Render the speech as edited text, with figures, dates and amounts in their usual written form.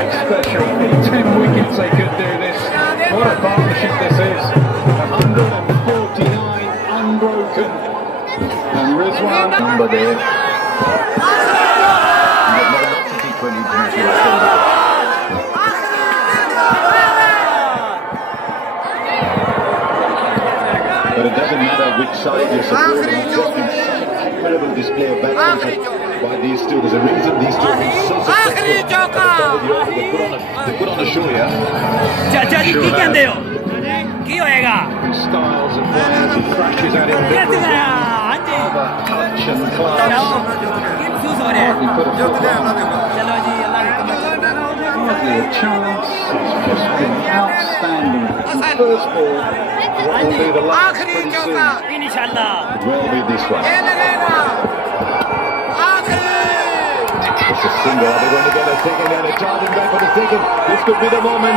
it special. 10 wickets they could do this. What a partnership this is. 149 unbroken. And Rizwan number there. But it doesn't matter which side you're supporting. Incredible display of batsmanship by these two. There's a reason these two have been so successful. They put on a show, yeah? Chacha ji, ki kende ho? Ki hoega? Styles of players, he crashes at it. Touch and class. Hardly a chance. It's just been outstanding. First ball. What will be the last pretty soon? Inshallah. It will be this one. It's a single. Are they going to get a second and a charging back for the second? This could be the moment.